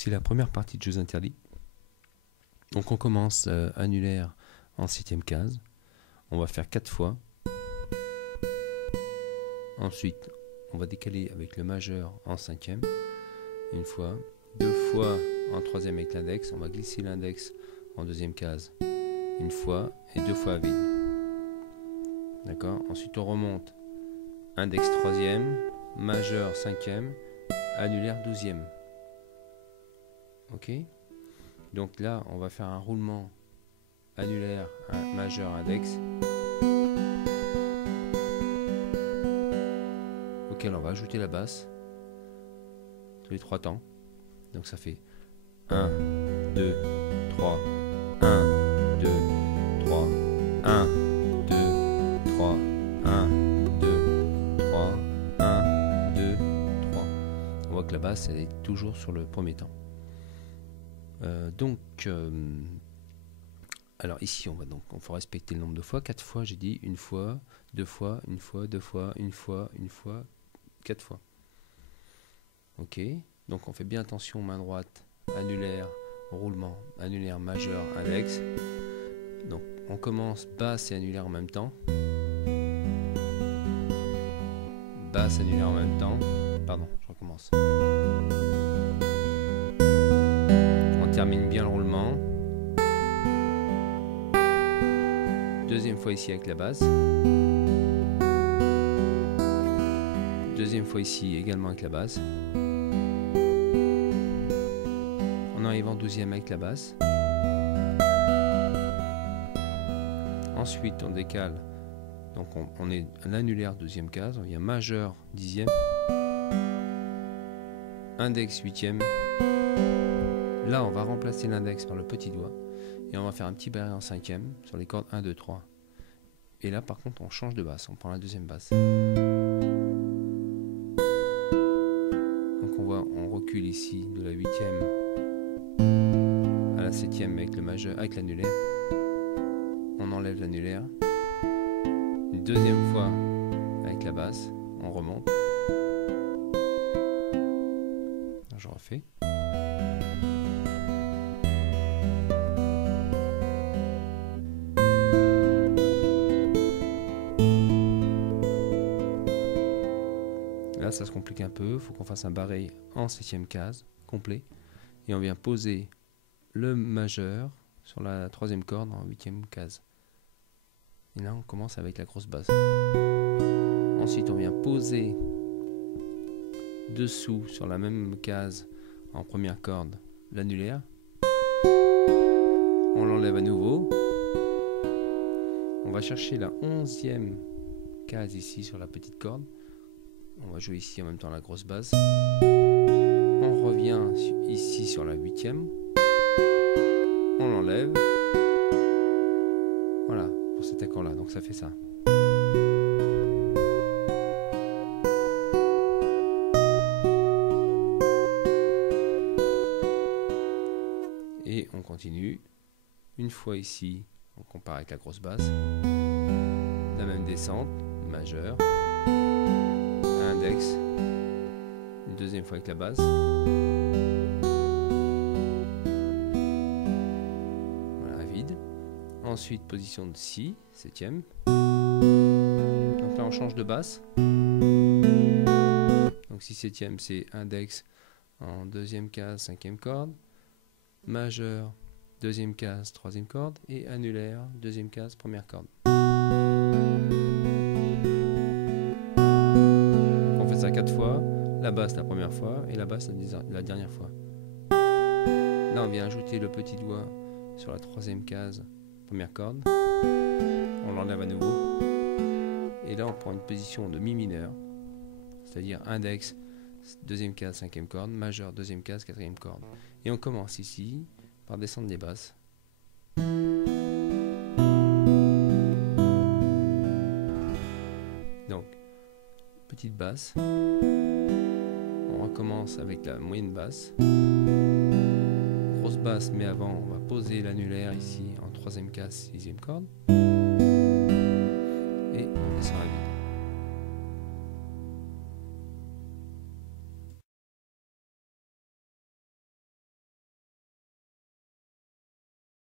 Voici la première partie de Jeux interdits. Donc on commence annulaire en 7e case. On va faire 4 fois. Ensuite, on va décaler avec le majeur en 5e. Une fois. 2 fois en 3e avec l'index. On va glisser l'index en 2e case. Une fois et 2 fois à vide. D'accord. Ensuite, on remonte. Index 3e, majeur 5e, annulaire 12e. Ok. Donc là, on va faire un roulement annulaire, majeur, index, auquel on va ajouter la basse tous les 3 temps. Donc ça fait 1, 2, 3, 1, 2, 3, 1, 2, 3, 1, 2, 3, 1, 2, 3. On voit que la basse, elle est toujours sur le premier temps. Alors ici on faut respecter le nombre de fois. 4 fois, j'ai dit une fois, 2 fois, une fois, 2 fois, une fois, 4 fois. Ok, donc on fait bien attention, main droite, annulaire, roulement, annulaire, majeur, index. Donc on commence basse et annulaire en même temps. Basse, annulaire en même temps. Pardon, je recommence. On termine bien le roulement. Deuxième fois ici avec la basse. Deuxième fois ici également avec la basse. On arrive en 12e avec la basse. Ensuite on décale. Donc on est à l'annulaire 2e case. On vient majeur 10e. Index 8e. Là on va remplacer l'index par le petit doigt. Et on va faire un petit barré en 5e sur les cordes 1, 2, 3. Et là par contre on change de basse, on prend la 2e basse. Donc on recule ici de la 8e à la 7e avec le majeur, avec l'annulaire. On enlève l'annulaire. Une 2e fois avec la basse, on remonte. Je refais. Là ça se complique un peu, il faut qu'on fasse un barré en 7e case, complet. Et on vient poser le majeur sur la 3e corde en 8e case. Et là on commence avec la grosse basse. Ensuite on vient poser dessous sur la même case en première corde l'annulaire. On l'enlève à nouveau. On va chercher la 11e case ici sur la petite corde. On va jouer ici en même temps la grosse basse. On revient ici sur la 8e. On l'enlève. Voilà, pour cet accord-là. Donc ça fait ça. Et on continue. Une fois ici, on compare avec la grosse basse. La même descente, majeure. Index, une 2e fois avec la basse. Voilà, vide. Ensuite, position de si, 7e. Donc là, on change de basse. Donc si 7e, c'est index en 2e case, 5e corde. Majeur, 2e case, 3e corde. Et annulaire, 2e case, 1re corde. Ça 4 fois, la basse la première fois et la basse la dernière fois. Là on vient ajouter le petit doigt sur la 3e case, 1re corde. On l'enlève à nouveau. Et là on prend une position de mi mineur, c'est-à-dire index, 2e case, 5e corde, majeur, 2e case, 4e corde. Et on commence ici par descendre les basses. Donc petite basse, on recommence avec la moyenne basse, grosse basse, mais avant on va poser l'annulaire ici en 3e case, 6e corde,